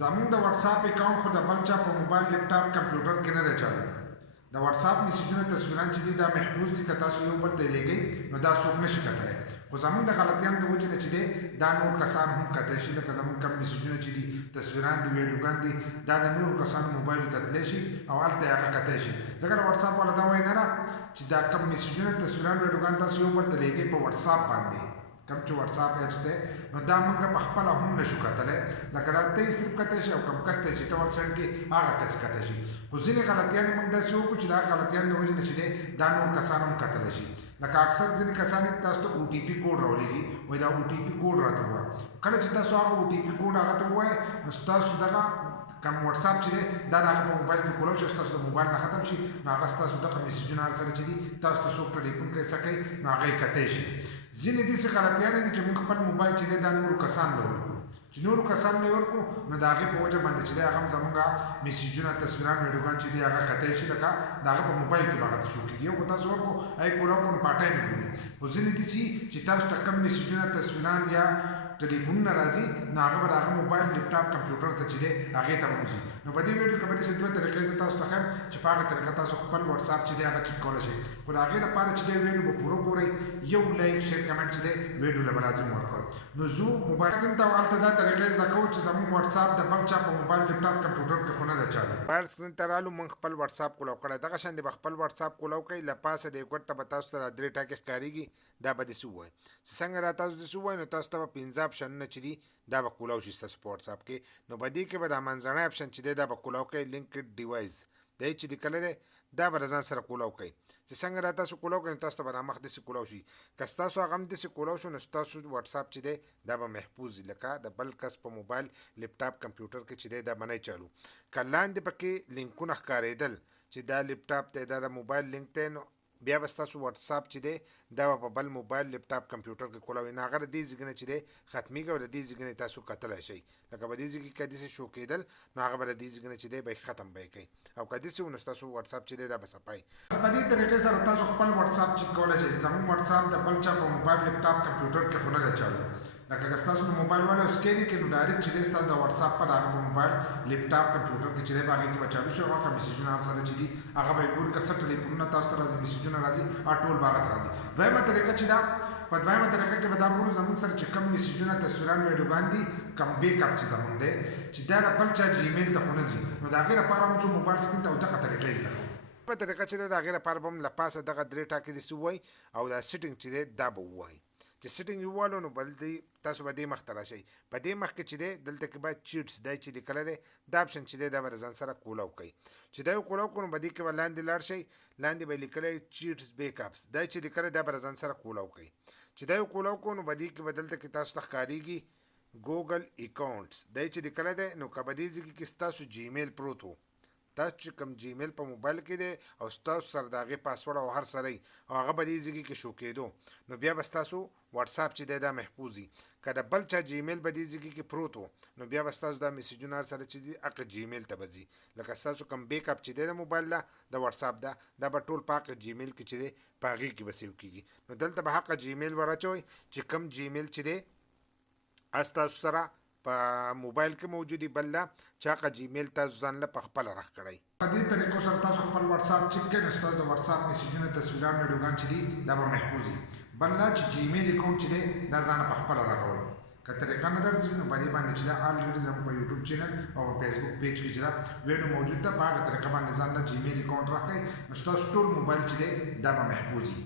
زموږ د واتس اپ اکاونټ خو د بل چا په موبایل لیپټاپ کمپیوټر کې نه دی چالو. د واتس اپ میسجونه تصویران چې دي دا محفوظ دي، که تاسو یو بل ته یې لیږئ نو دا څوک نشي کتلی، خو زموږ د غلطیانو د وجې نه چې دی دا نور کسان هم کتلی شي. لکه زموږ کم میسجونه چې دي، تصویران دي، ویډیوګان دي، دا د نورو کسانو موبایلو ته تللی شي او هلته یې هغه کتی شي. ځکه د واتس اپ والا دا وایي نه نه چې دا کم میسجونه، تصویران، ویډیوګان تاسو یو بل ته لیږئ په واتس اپ باندې، کم چې واتس اپ ایپس دی نو دا موږ په خپله هم نشو کتلی. لکه دا ته یې صرف کتی شي او کم کس ته چې ته ورسنډ کړې هغه کس کتی شي. خو ځینې غلطیانې موږ داسې وکړو چې دا غلطیانو د وجې نه چې دی دا نور کسان هم کتلی شي. لکه اکثر ځینې کسان تاسو ته او ټي پي کوډ راولېږي، وایي دا او ټي پي کوډ راته ووایه. کله چې تاسو هغه او ټي پي کوډ هغه ته ووایئ نو ستاسو دغه کم واتس اپ چې دی دا د هغه په موبایل کې کولی شي ستاسو د موبایل نه ختم شي، نو هغه ستاسو دغه میسجونه هر سره چې دي تاسو ته څوک ټلیفون کوي څه کوي نو هغه یې کتی شي. ځینې داسې غلطیانې دي چې موږ خپل موبایل چې دی دا نورو کسانو ته ورکړو، چې نورو کسانو ته یې ورکړو نو د هغې په وجه باندې چې دی هغه هم زموږ میسجونه، تصویران، ویډیوګان چې دي هغه کتی شي. لکه د هغه په موبایل کې به هغه ته شو کېږي. یو خو تاسو ورکړو هغې کولاو کړو نو په ټایم یې ګوري. خو ځینې داسې چې تاسو ته کم میسجونه، تصویران یا ټلیفونونه راځي نو هغه به د هغه موبایل، لیپټاپ، کمپیوټر ته چې دی هغې ته به وځي. نو په دې ویډیو کې به داسې دوه طریقې زه تاسو ته ښیم چې په هغه طریقه تاسو خپل واتس اپ چې دی هغه چک کولی شئ. خو د هغې لپاره چې دی ویډیو به پوره ګورئ، یو لایک، شیر، کمنټ چې دی ویډیو له به لازم ورکړئ. نو زه موبایل سکرین ته هلته دا طریقې زده کوو چې زموږ واتس اپ د بل چا په موبایل، لیپټاپ، کمپیوټر کې خو نه دی چالو. موبایل سکرین ته رالو، موږ خپل واتس اپ کولاو کړی. دغه شان به خپل واتس اپ کولاو کوئ. له پاسه د یو ګوټ ته به تاسو ته دا درې ټاکې ښکارېږي، دا به داسې ووایي چې څنګه را تاسو داسې ووایي نو تاسو ته به 15 اپشنونه چې دي دا به کولاو شي ستاسو په واتس اپ کې. نو په دې کې به دا منځنی اپشن چې دی دا به کولاو کوئ، لینکډ ډیوایس دی چې لیکلی دی دا به د ځان سره کولاو کوئ. چې څنګه را تاسو کولاو کوئ نو تاسو ته به دا مخ داسې کولاو شي. که ستاسو هغه هم داسې کولاو شو نو ستاسو واتس اپ چې دی دا به محفوظ وي. لکه د بل کس په موبایل، لیپټاپ، کمپیوټر کې چې دی دا به نه چالو. که لاندې پکې لینکونه ښکارېدل چې دا لیپټاپ دی، دا د موبایل لینک دی، نو بیا به ستاسو واتس اپ چې دی دا به په بل موبایل، لیپټاپ، کمپیوټر کې کولاوي. نو هغه د دې ځای نه چې دی ختمېږي او د دې ځای نه تاسو کتلی شئ. لکه په دې ځای کې که داسې شو کېدل نو هغه به د دې ځای نه چې دی به یې ختم به یې کوئ، او که داسې و نو ستاسو واتس اپ چې دی دا به صفایي. په دې طریقې سره تاسو خپل واتس اپ چک کولی شئ. زموږ واتس اپ د بل چا په موبایل، لیپټاپ، کمپیوټر کې خو نه دی چالو. لکه که ستاسو په موبایل والا سکین کې نو ډایرکټ چې دی ستاسو د واتس اپ په هغه په موبایل، لیپټاپ، کمپیوټر کې چې دی په هغې کې به چالو شي. هغه میسجونه هر سره چې دي هغه به یې ګوري. که څه ټلیفونونه تاسو ته راځي، میسجونه راځي، ټول به هغه ته راځي. دویمه طریقه چې ده، په دویمه طریقه کې به دا ګورو زموږ سره چې کم میسجونه، تصویران، ویډیوګان دي، کم بیک اپ چې زموږ دی چې دا د بل چا جیمیل ته خو نه ځي، نو د هغې لپاره هم څو موبایل سکرین ته او دغه طریقې زده کوو. په طریقه چې دی د هغې لپاره به هم له پاسه دغه درې ټاکې داسې ووایي او دا سیټینګ چې دی دا به ووایي. چې سیټینګ یې ووالو نو بل دی تاسو به دې مخ ته راشئ. په دې مخ کې چې دی دلته کې باید چیټس دی چې لیکلی دی دا اپشن چې دی دا به د ځان سره کولاو کوئ. چې دا یې کولاو کړو نو په دې کې به لاندې لاړ شئ. لاندې به یې لیکلی چیټس بیک اپس دا چې لیکلی دا به د ځان سره کولاو کوئ. چې دا یې کولاو کړو نو په دې کې به دلته کې تاسو ته ښکارېږي ګوګل اکاونټس دا چې لیکلی دی. نو که په دې ځای کې ستاسو جیمیل پروت و، تاسو چې کوم جیمیل په موبایل کې دی او ستاسو سره د هغې پاسورډ او هر سره یي او هغه په دې ځای کې شو کېدو نو بیا به ستاسو واتس اپ چې دی دا محفوظ وي. که د بل چا جیمیل په دې ځای کې پروت و نو بیا به ستاسو دا میسجونه هر سره چې دي هغه جیمیل ته به ځي. لکه ستاسو کوم بیک اپ چې دی د موبایل نه د واتس اپ دا به ټول په هغه جیمیل کې چې دی په هغې کې به سیو کېږي. نو دلته به هغه جیمیل ور اچوئ چې کوم جیمیل چې دی ستاسو سره په موبایل کې موجودي، بل لا چې هغه جیمیل تاسو ځان له په خپله راخ کړئ. په دې طریقو سره تاسو خپل واتس اپ چک کړئ نو ستاسو د واتس اپ میسجونه، تصویران، ویډیوګان چې دي دا به محفوظ وي. بل لا چې جیمیل اکاونټ چې دی دا ځان په خپله راغوئ. که طریقه نه درځي نو په دې باندې چې دا الریډي زموږ په یوټیوب چینل او په فیسبوک پیج کې چې دا ویډیو موجود ده په هغه طریقه باندې ځان له جیمیل اکاونټ راکړئ نو ستاسو ټول موبایل چې دی دا به محفوظ وي.